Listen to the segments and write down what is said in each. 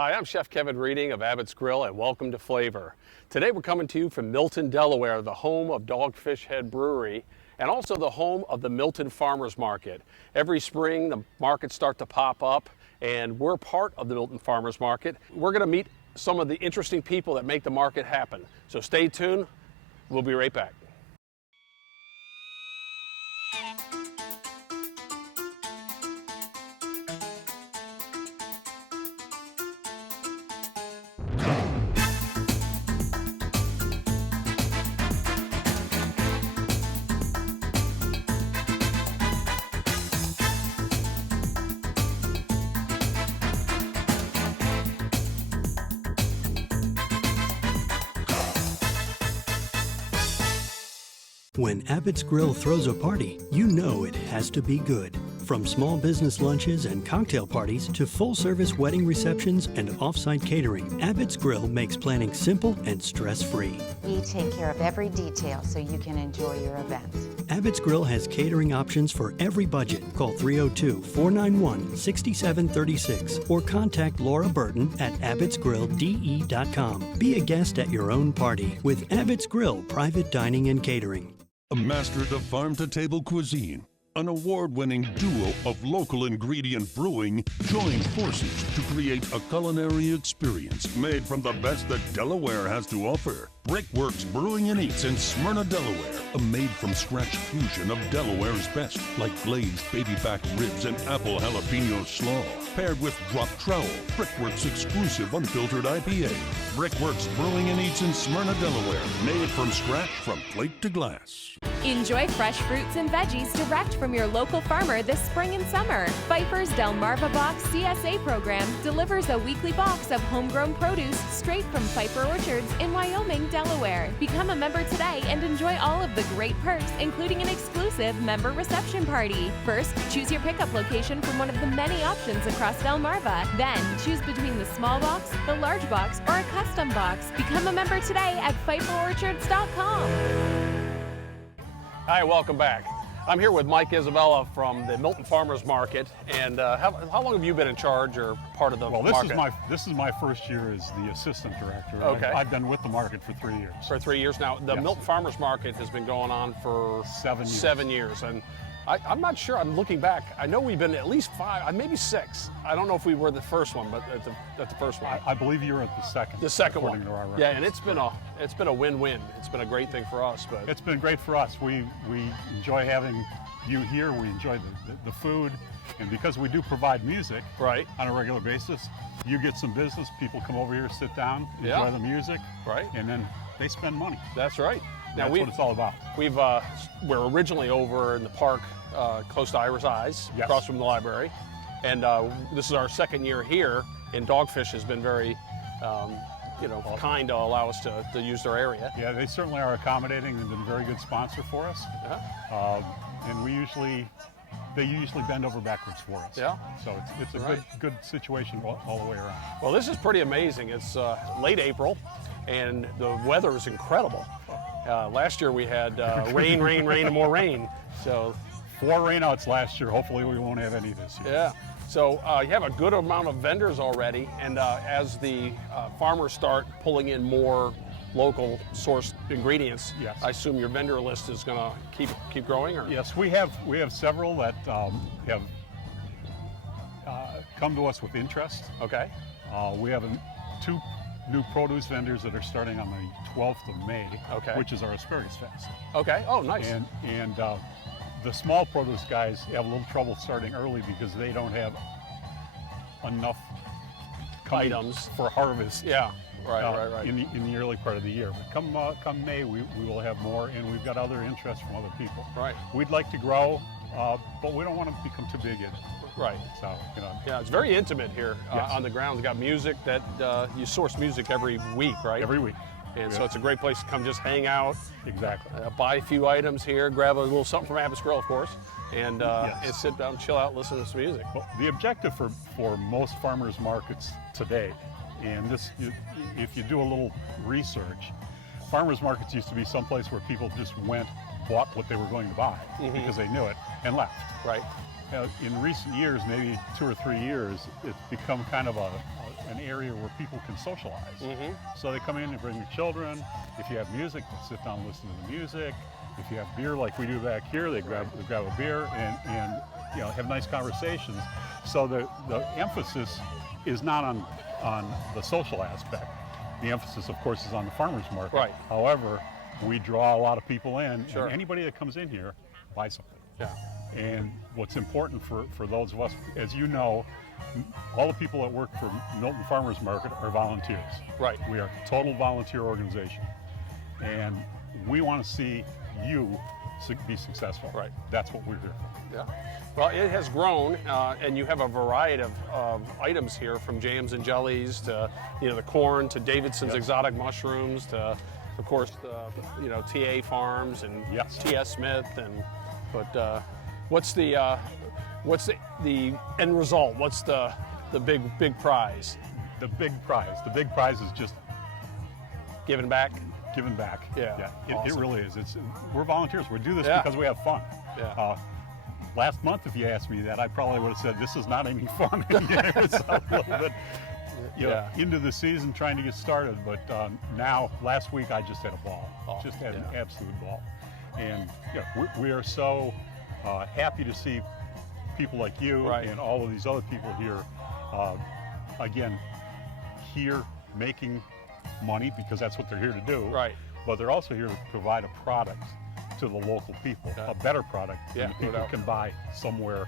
Hi, I'm Chef Kevin Reading of Abbott's Grill, and welcome to Flavor. Today we're coming to you from Milton, Delaware, the home of Dogfish Head Brewery, and also the home of the Milton Farmers Market. Every spring the markets start to pop up, and we're part of the Milton Farmers Market. We're going to meet some of the interesting people that make the market happen. So stay tuned. We'll be right back. When Abbott's Grill throws a party, you know it has to be good. From small business lunches and cocktail parties to full-service wedding receptions and off-site catering, Abbott's Grill makes planning simple and stress-free. We take care of every detail so you can enjoy your event. Abbott's Grill has catering options for every budget. Call 302-491-6736 or contact Laura Burton at abbotsgrilldE.com. Be a guest at your own party with Abbott's Grill Private Dining and Catering. A master of farm-to-table cuisine, an award-winning duo of local ingredient brewing joins forces to create a culinary experience made from the best that Delaware has to offer. Brickworks Brewing and Eats in Smyrna, Delaware, a made-from-scratch fusion of Delaware's best, like glazed baby back ribs and apple jalapeno slaw, paired with drop trowel, Brickworks exclusive unfiltered IPA. Brickworks Brewing and Eats in Smyrna, Delaware, made from scratch from plate to glass. Enjoy fresh fruits and veggies direct from your local farmer this spring and summer. Pfeiffer's Delmarva Box CSA program delivers a weekly box of homegrown produce straight from Pfeiffer Orchards in Wyoming, Delaware. Become a member today and enjoy all of the great perks, including an exclusive member reception party. First, choose your pickup location from one of the many options across Delmarva. Then, choose between the small box, the large box, or a custom box. Become a member today at PfeifferOrchards.com. Hi, welcome back. I'm here with Mike Isabella from the Milton Farmers Market. And how long have you been in charge or part of the market? This is my first year as the assistant director. Okay. I've been with the market for 3 years. For 3 years now. The Yes. Milton Farmers Market has been going on for 7 years. 7 years. And I'm not sure, I'm looking back, I know we've been at least 5, maybe 6. I don't know if we were the first one, but at the first one. I believe you were at the second. The second one. according to our records. Yeah, and it's been a win-win. It's been a great thing for us. But It's been great for us. We enjoy having you here. We enjoy the food. And because we do provide music right, on a regular basis, you get some business. People come over here, sit down, enjoy Yeah. the music, right, and then they spend money. that's right. That's what it's all about. We're originally over in the park close to Ira's Eyes, Yes. across from the library, and this is our second year here. And Dogfish has been very, kind to allow us to use their area. Yeah, they certainly are accommodating and been a very good sponsor for us. Yeah. And they usually bend over backwards for us. Yeah. So it's a Right. good situation all the way around. Well, this is pretty amazing. It's late April, and the weather is incredible. Last year we had rain, and more rain. So 4 rainouts last year. Hopefully we won't have any this year. yeah. So you have a good amount of vendors already, and as the farmers start pulling in more local sourced ingredients, Yes. I assume your vendor list is going to keep growing. Or? Yes, we have several that have come to us with interest. Okay. We have 2 new produce vendors that are starting on the 12th of May, Okay. which is our Asparagus Fest. Okay. Oh, nice. And the small produce guys have a little trouble starting early because they don't have enough Items for harvest. Yeah. Right. In the early part of the year. But come May, we will have more, and we've got other interest from other people. Right. We'd like to grow, but we don't want to become too big in it. Right. So, Yeah, it's very intimate here Yes. on the ground. It's got music that you source music every week, right? every week. And Yeah. so it's a great place to come just hang out, Exactly. buy a few items here, grab a little something from Abbott's Grill, of course, and Yes. sit down, chill out, listen to some music. Well, the objective for most farmers markets today, and if you do a little research, farmers markets used to be someplace where people just went, bought what they were going to buy because they knew it, and left. Right. In recent years, maybe 2 or 3 years, it's become kind of a an area where people can socialize. So they come in and bring their children. If you have music, they sit down and listen to the music. If you have beer like we do back here, they grab a beer and you know, have nice conversations. So the emphasis is not on the social aspect. The emphasis, of course, is on the farmers market. Right. However, we draw a lot of people in, Sure. and anybody that comes in here buys something. Yeah. And what's important for those of us, as you know, all the people that work for Milton Farmers Market are volunteers. Right. We are a total volunteer organization. And we want to see you be successful. Right. That's what we're here for. Yeah. Well, it has grown, and you have a variety of items here, from jams and jellies to, you know, the corn, to Davidson's exotic mushrooms, to, of course, you know, TA Farms and T.S. Smith. But what's the end result? What's the big prize? The big prize is just giving back. Giving back. Yeah. It Awesome. really is. We're volunteers. We do this Yeah. because we have fun. Yeah. Last month, if you asked me that, I probably would have said this is not any fun. It's a little bit, you know, into the season trying to get started. But now, last week, I just had a ball. Just had an absolute ball. And we are so happy to see people like you and all of these other people here, again, here making money, because that's what they're here to do. Right. But they're also here to provide a product to the local people, a better product than people can buy somewhere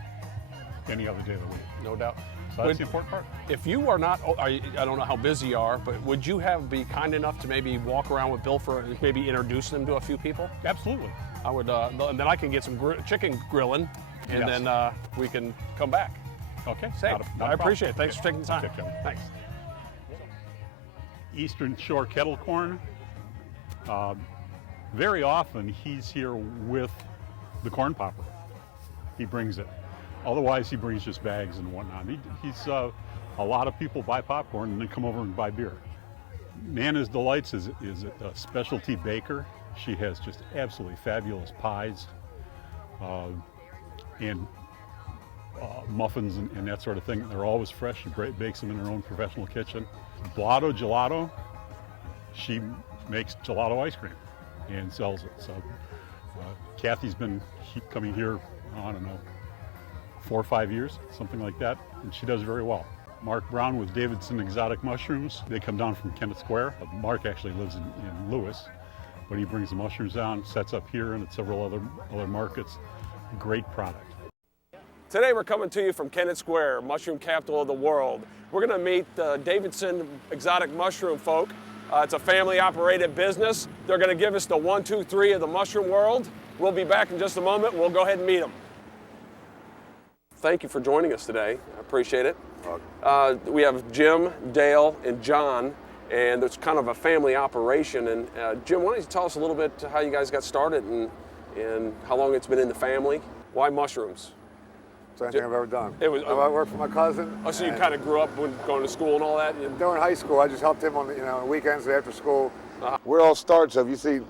any other day of the week. No doubt. So that's the important part. If you are not, I don't know how busy you are, but would you be kind enough to maybe walk around with Bill for maybe introduce them to a few people? Absolutely. I would, and then I can get some chicken grilling, and then we can come back. Okay. I appreciate it. Thanks for taking the time. Okay, Kevin. Thanks. Eastern Shore kettle corn. Very often he's here with the corn popper. He brings it. Otherwise, he brings just bags and whatnot. He's a lot of people buy popcorn and then come over and buy beer. Nana's Delights is a specialty baker. She has just absolutely fabulous pies and muffins and that sort of thing. They're always fresh. She bakes them in her own professional kitchen. Blotto Gelato, she makes gelato ice cream and sells it. So Kathy's been coming here, I don't know, 4 or 5 years, something like that, and she does very well. Mark Brown with Davidson Exotic Mushrooms. They come down from Kennett Square. Mark actually lives in Lewis, but he brings the mushrooms down, sets up here and at several other markets. Great product. Today we're coming to you from Kennett Square, mushroom capital of the world. We're going to meet the Davidson Exotic Mushroom folk. It's a family-operated business. They're going to give us the 1, 2, 3 of the mushroom world. We'll be back in just a moment. We'll go ahead and meet them. Thank you for joining us today. I appreciate it. We have Jim, Dale, and John, and it's kind of a family operation. And Jim, why don't you tell us a little bit how you guys got started and how long it's been in the family? Why mushrooms? It's anything I've ever done. It was. I worked for my cousin. Oh, so you kind of grew up when going to school and all that? During high school, I just helped him on weekends after school. Where it all starts, if you see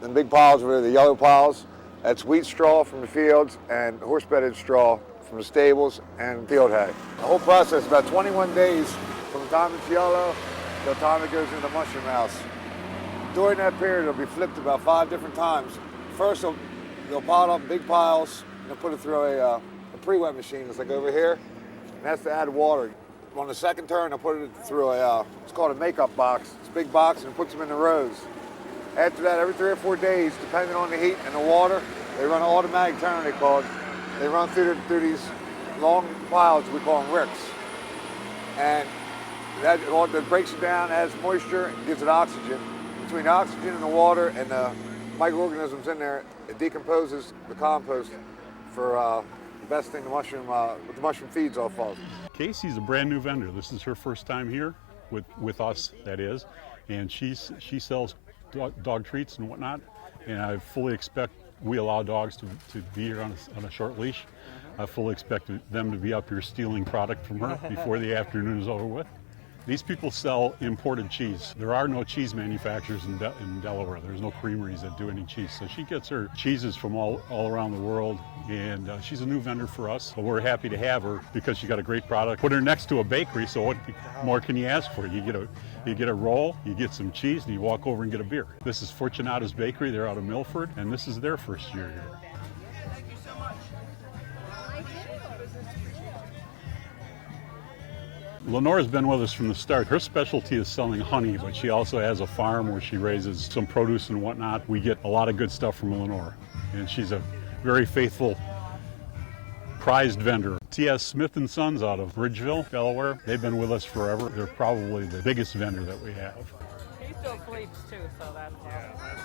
the big piles over there, the yellow piles, that's wheat straw from the fields and horse-bedded straw from the stables and field hay. The whole process, about 21 days from the time it's yellow to the time it goes into the mushroom house. During that period, it'll be flipped about 5 different times. First, they'll pile it up in big piles and they'll put it through a pre-wet machine. It's like over here, and that's to add water. On the second turn, they'll put it through it's called a makeup box. It's a big box and it puts them in the rows. After that, every 3 or 4 days, depending on the heat and the water, they run an automatic turn, they call it. They run through these long piles, we call them ricks. And that breaks it down, adds moisture, and gives it oxygen. Between the oxygen and the water and the microorganisms in there, it decomposes the compost for the best thing the mushroom feeds off of. Casey's a brand new vendor. This is her first time here with us, that is, and she sells dog treats and whatnot, and I fully expect we allow dogs to be here on a short leash. I fully expect them to be up here stealing product from her before the afternoon is over with. These people sell imported cheese. There are no cheese manufacturers in Delaware. There's no creameries that do any cheese. So she gets her cheeses from all around the world, and she's a new vendor for us. But we're happy to have her because she got a great product. Put her next to a bakery, so what more can you ask for? You get a roll, you get some cheese, and you walk over and get a beer. This is Fortunato's Bakery. They're out of Milford, and this is their first year here. Lenore's been with us from the start. Her specialty is selling honey, but she also has a farm where she raises some produce and whatnot. We get a lot of good stuff from Lenore, and she's a very faithful, prized vendor. T.S. Smith & Sons out of Bridgeville, Delaware. They've been with us forever. They're probably the biggest vendor that we have. He still sleeps too, so that's awesome.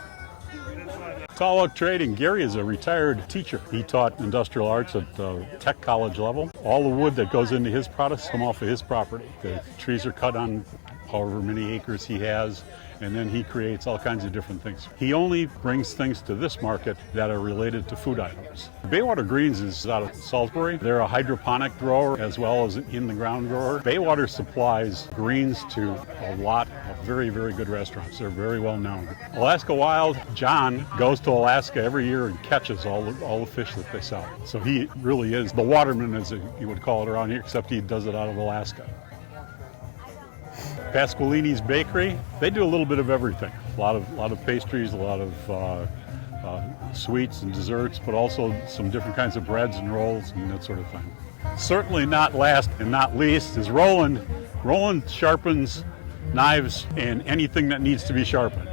Tall Oak Trading. Gary is a retired teacher. He taught industrial arts at tech college level. All the wood that goes into his products come off of his property. The trees are cut on however many acres he has, and then he creates all kinds of different things. He only brings things to this market that are related to food items. Baywater Greens is out of Salisbury. They're a hydroponic grower as well as an in-the-ground grower. Baywater supplies greens to a lot of very, very good restaurants. They're very well known. Alaska Wild, John goes to Alaska every year and catches all the fish that they sell. So he really is the waterman, as you would call it around here, except he does it out of Alaska. Pasqualini's Bakery, they do a little bit of everything. A lot of pastries, a lot of sweets and desserts, but also some different kinds of breads and rolls and that sort of thing. Certainly not last and not least is Roland. Roland sharpens knives and anything that needs to be sharpened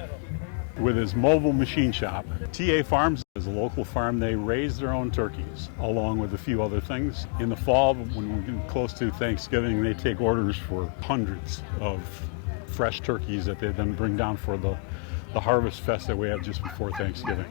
with his mobile machine shop. TA Farms is a local farm. They raise their own turkeys along with a few other things. In the fall, when we're getting close to Thanksgiving, they take orders for hundreds of fresh turkeys that they then bring down for the harvest fest that we have just before Thanksgiving.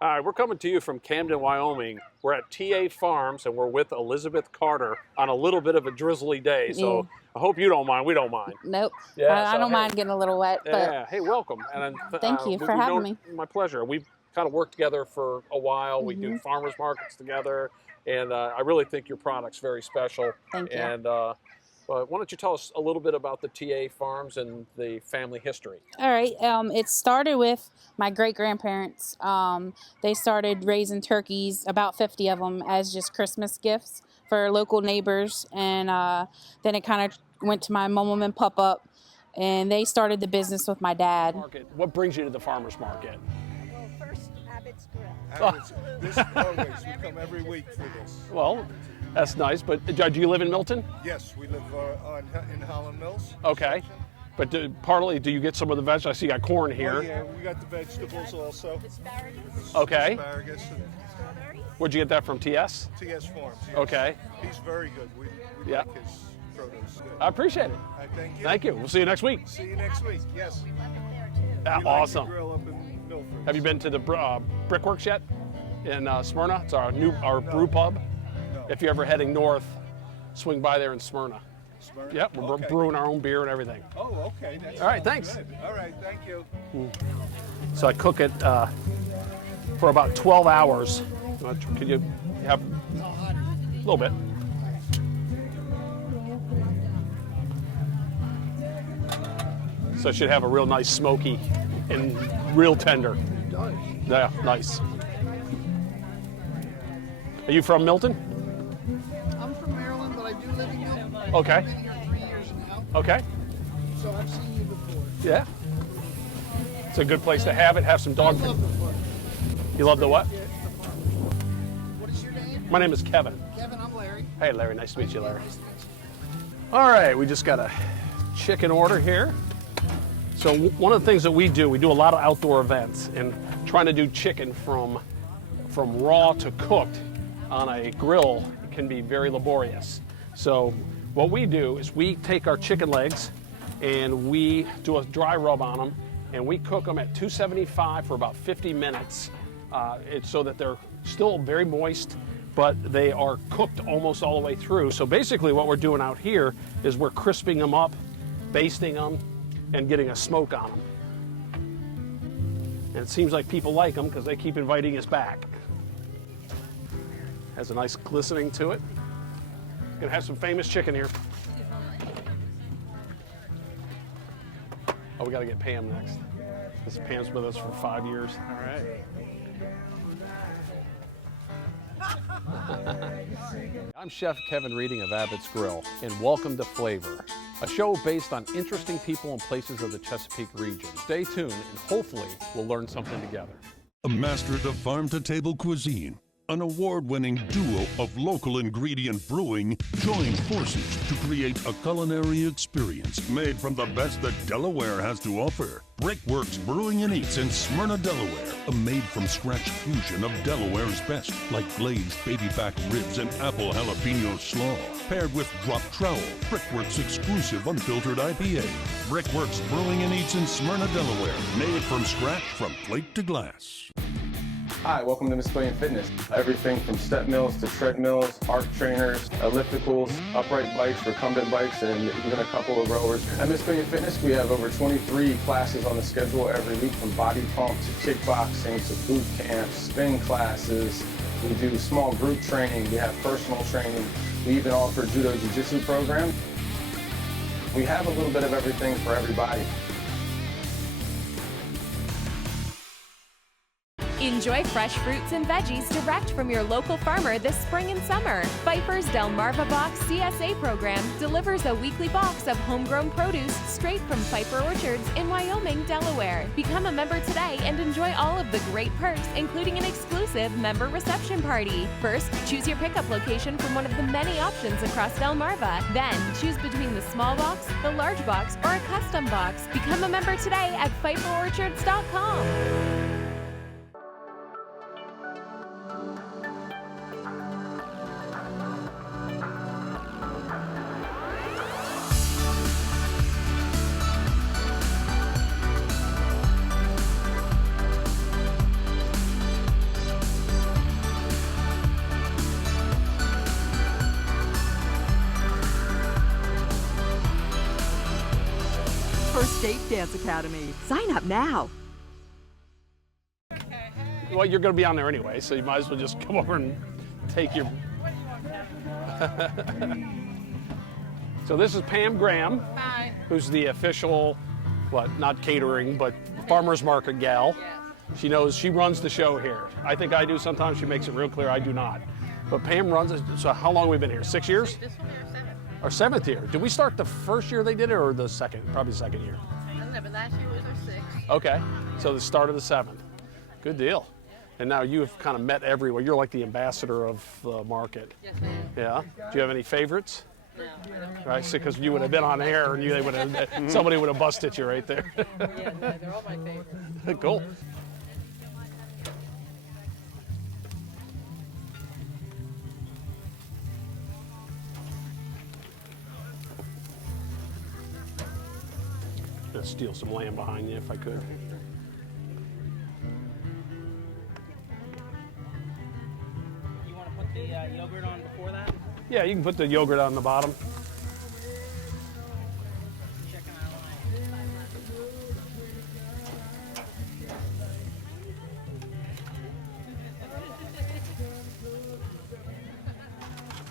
All right, we're coming to you from Camden, Wyoming. We're at TA Farms, and we're with Elizabeth Carter on a little bit of a drizzly day. So I hope you don't mind. We don't mind. Nope. Yeah, I don't mind getting a little wet. But yeah. Hey, welcome. And thank you for having me. My pleasure. We've kind of worked together for a while. We do farmers markets together, and I really think your product's very special. Thank you. And why don't you tell us a little bit about the TA Farms and the family history? All right. It started with my great-grandparents. They started raising turkeys, about 50 of them, as just Christmas gifts for local neighbors. And then it kind of went to my mom and pop-up, and they started the business with my dad. What brings you to the farmers market? Well, first, Abbott's Grill. This always, we come every week for this. Well, that's nice, but do you live in Milton? Yes, we live in Holland Mills. Okay. But do you get some of the vegetables? I see you got corn here. Oh, yeah, we got the vegetables also. Asparagus. Okay. Asparagus and strawberries. Where'd you get that from, TS? TS Farms, yes. Okay. He's very good. We like his produce. Good. I appreciate it. Thank you. Thank you. We'll see you next week. See you next week, yes. Awesome. Like the grill up in Milford. Have you been to the Brickworks yet in Smyrna? It's our brew pub. No. If you're ever heading north, swing by there in Smyrna. Smyrna? Yep, we're brewing our own beer and everything. Oh, okay. All right, thanks. Good. All right, thank you. So I cook it for about 12 hours. Could you have a little bit? So it should have a real nice smoky and real tender. Yeah, nice. Are you from Milton? I'm from Maryland, but I do live in Milton. Okay. I've been here 3 years now, Okay. so I've seen you before. Yeah. It's a good place to have it. Have some dog I food. love the farm. You love the what? Yeah, the farm. What is your name? My name is Kevin. Kevin, I'm Larry. Hey, Larry. Nice to meet you, Larry. Nice to meet you. All right, we just got a chicken order here. So one of the things that we do a lot of outdoor events, and trying to do chicken from raw to cooked on a grill can be very laborious. So what we do is we take our chicken legs and we do a dry rub on them, and we cook them at 275 for about 50 minutes. It's so that they're still very moist, but they are cooked almost all the way through. So basically what we're doing out here is we're crisping them up, basting them, and getting a smoke on them. And it seems like people like them because they keep inviting us back. Has a nice glistening to it. Gonna have some famous chicken here. Oh, we gotta get Pam next. This Pam's with us for 5 years. All right. I'm Chef Kevin Reading of Abbott's Grill, and welcome to Flavor, a show based on interesting people and places of the Chesapeake region. Stay tuned, and hopefully we'll learn something together. A master of farm-to-table cuisine, an award-winning duo of local ingredient brewing join forces to create a culinary experience made from the best that Delaware has to offer. Brickworks Brewing and Eats in Smyrna, Delaware, a made-from-scratch fusion of Delaware's best, like glazed baby back ribs and apple jalapeno slaw, paired with drop trowel, Brickworks exclusive unfiltered IPA. Brickworks Brewing and Eats in Smyrna, Delaware, made from scratch from plate to glass. Hi, welcome to Miss Billion Fitness. Everything from step mills to treadmills, arc trainers, ellipticals, upright bikes, recumbent bikes, and even a couple of rowers. At Miss Billion Fitness, we have over 23 classes on the schedule every week, from body pump to kickboxing to boot camps, spin classes. We do small group training. We have personal training. We even offer judo jiu-jitsu program. We have a little bit of everything for everybody. Enjoy fresh fruits and veggies direct from your local farmer this spring and summer. Pfeiffer's Delmarva Box CSA program delivers a weekly box of homegrown produce straight from Pfeiffer Orchards in Wyoming, Delaware. Become a member today and enjoy all of the great perks, including an exclusive member reception party. First, choose your pickup location from one of the many options across Delmarva. Then, choose between the small box, the large box, or a custom box. Become a member today at PfeifferOrchards.com. State Dance Academy. Sign up now. Well, you're going to be on there anyway, so you might as well just come over and take your... So this is Pam Graham. Hi. Who's the official, not catering, but farmer's market gal. Yes. She knows, she runs the show here. I think I do sometimes. She makes it real clear I do not. But Pam runs it. So how long have we been here? 6 years? This one year, 7. Our 7th year. Did we start the first year they did it, or the second? Probably the second year. I don't know, but last year was our 6th. Okay, so the start of the 7th. Good deal. And now you've kind of met everywhere. You're like the ambassador of the market. Yes, ma'am. Yeah. Do you have any favorites? No, I don't. Right, because you would have been on air and they would have, somebody would have busted you right there. Yeah, no, they're all my favorites. Cool. I'd steal some lamb behind you if I could. You want to put the yogurt on before that? Yeah, you can put the yogurt on the bottom. Chicken I like.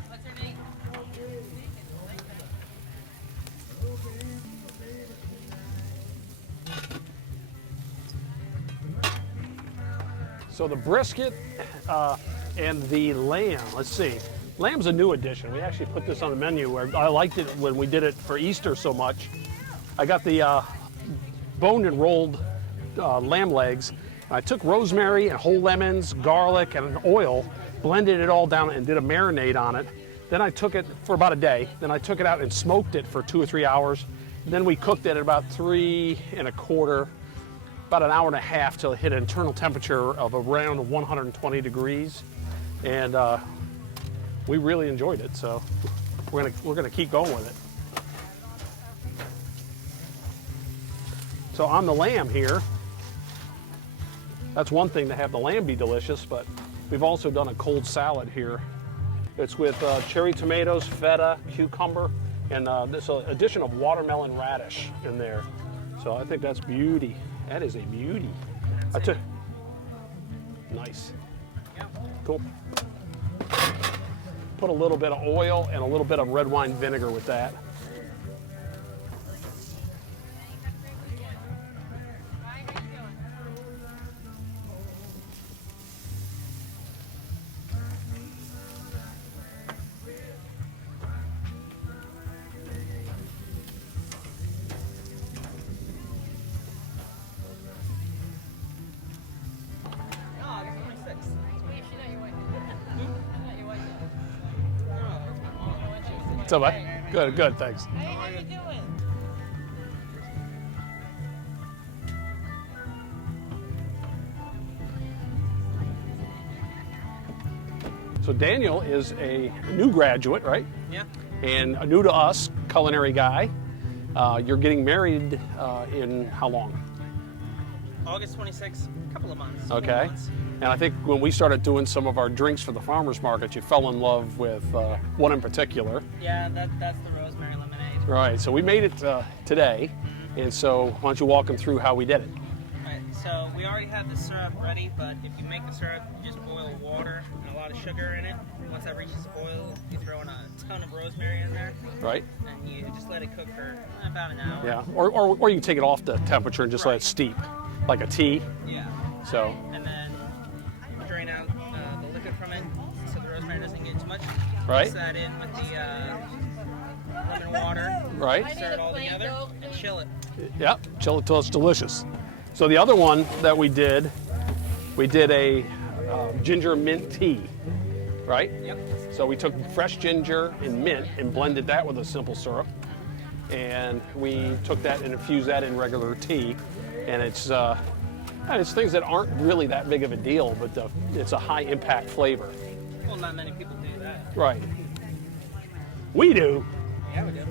What's her name? So the brisket and the lamb, let's see. Lamb's a new addition. We actually put this on the menu where I liked it when we did it for Easter so much. I got the boned and rolled lamb legs. I took rosemary and whole lemons, garlic, and oil, blended it all down and did a marinade on it. Then I took it for about a day. Then I took it out and smoked it for 2 or 3 hours. And then we cooked it at about 3 1/4, about an hour and a half till it hit an internal temperature of around 120 degrees. And we really enjoyed it, so we're gonna keep going with it. So on the lamb here, that's one thing to have the lamb be delicious, but we've also done a cold salad here. It's with cherry tomatoes, feta, cucumber, and this addition of watermelon radish in there. So I think that's beauty. That is a beauty. Nice. Cool. Put a little bit of oil and a little bit of red wine vinegar with that. So, good, good, thanks. Hey, how you doing? So Daniel is a new graduate, right? Yeah. And a new to us culinary guy. You're getting married in how long? August 26th, a couple of months. 4 Okay. months. And I think when we started doing some of our drinks for the farmers market, you fell in love with one in particular. Yeah, that's the rosemary lemonade. Right, so we made it today. And so why don't you walk them through how we did it? Right, so we already have the syrup ready, but if you make the syrup, you just boil water and a lot of sugar in it. Once that reaches boil, you throw in a ton of rosemary in there. Right. And you just let it cook for about an hour. Yeah, or you can take it off the temperature and just let it steep, like a tea. Yeah. So. And then drain out the liquid from it so the rosemary doesn't get too much. Right. Mix that in with the lemon water. Right. Stir it all together and chill it. Yep, chill it till it's delicious. So the other one that we did a ginger mint tea, right? Yep. So we took fresh ginger and mint and blended that with a simple syrup. And we took that and infused that in regular tea. And it's things that aren't really that big of a deal, but it's a high impact flavor. Well, not many people do that. Right. We do. Yeah, we do.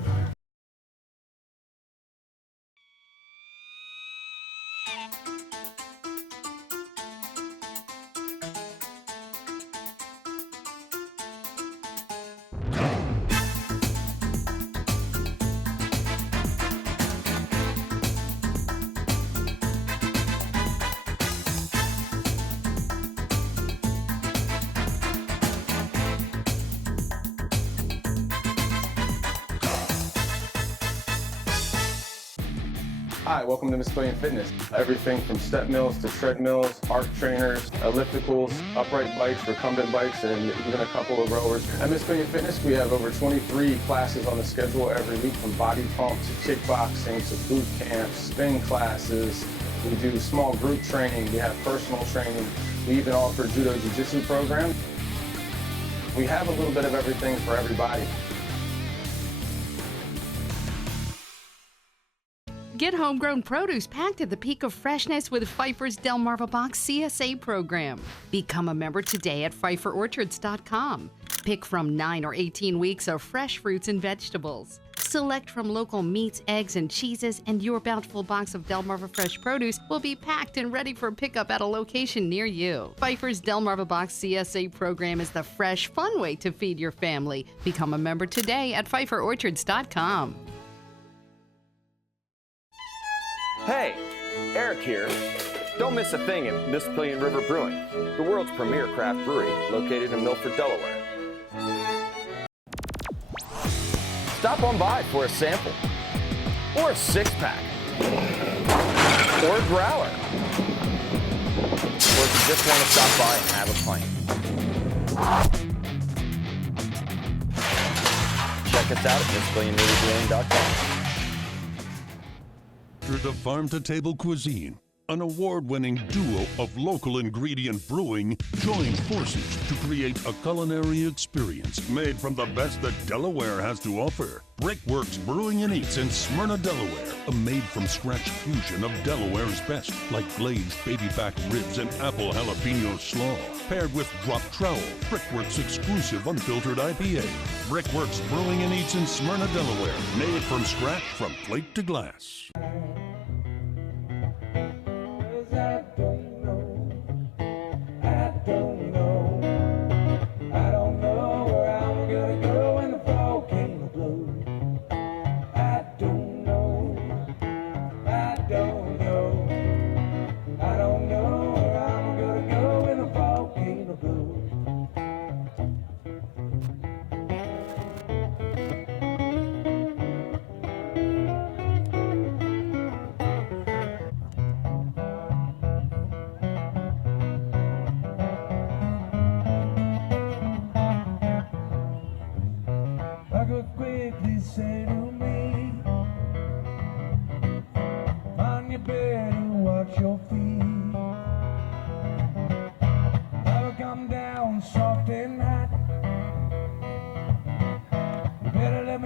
Hi, welcome to Miss Billion Fitness. Everything from step mills to treadmills, arc trainers, ellipticals, upright bikes, recumbent bikes, and even a couple of rowers. At Miss Billion Fitness, we have over 23 classes on the schedule every week, from body pump to kickboxing to boot camps, spin classes. We do small group training. We have personal training. We even offer judo jiu-jitsu program. We have a little bit of everything for everybody. Get homegrown produce packed at the peak of freshness with Pfeiffer's Delmarva Box CSA program. Become a member today at PfeifferOrchards.com. Pick from 9 or 18 weeks of fresh fruits and vegetables. Select from local meats, eggs, and cheeses, and your bountiful box of Delmarva fresh produce will be packed and ready for pickup at a location near you. Pfeiffer's Delmarva Box CSA program is the fresh, fun way to feed your family. Become a member today at PfeifferOrchards.com. Hey, Eric here. Don't miss a thing at Nispillion River Brewing, the world's premier craft brewery located in Milford, Delaware. Stop on by for a sample, or a six-pack, or a growler, or if you just want to stop by and have a pint. Check us out at NispillionRiverBrewing.com. The farm-to-table cuisine, an award-winning duo of local ingredient brewing, joins forces to create a culinary experience made from the best that Delaware has to offer. Brickworks Brewing and Eats in Smyrna, Delaware, a made-from-scratch fusion of Delaware's best, like glazed baby back ribs and apple jalapeno slaw, paired with drop trowel, Brickworks exclusive unfiltered IPA. Brickworks Brewing and Eats in Smyrna, Delaware, made from scratch from plate to glass. Say to me, find your bed and watch your feet. Never come down soft and hot. You better let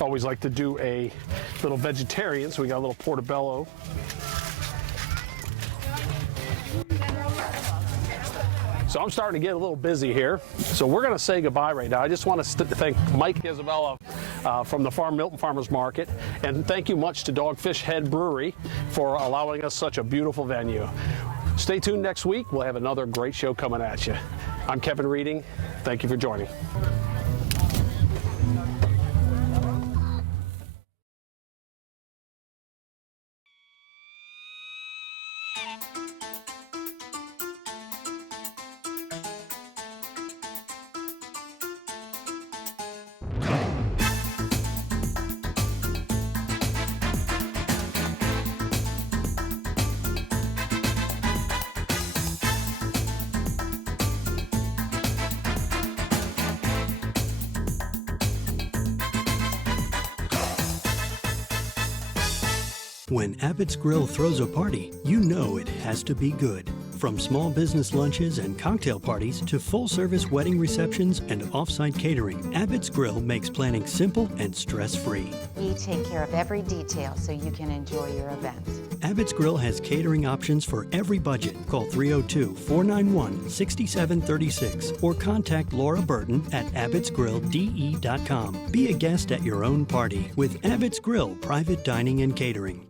Always like to do a little vegetarian, so we got a little portobello. So I'm starting to get a little busy here. So we're going to say goodbye right now. I just want to thank Mike Isabella from the Milton Farmers Market, and thank you much to Dogfish Head Brewery for allowing us such a beautiful venue. Stay tuned next week. We'll have another great show coming at you. I'm Kevin Reading. Thank you for joining. When Abbott's Grill throws a party, you know it has to be good. From small business lunches and cocktail parties to full-service wedding receptions and off-site catering, Abbott's Grill makes planning simple and stress-free. We take care of every detail so you can enjoy your event. Abbott's Grill has catering options for every budget. Call 302-491-6736 or contact Laura Burton at abbottsgrilldE.com. Be a guest at your own party with Abbott's Grill Private Dining and Catering.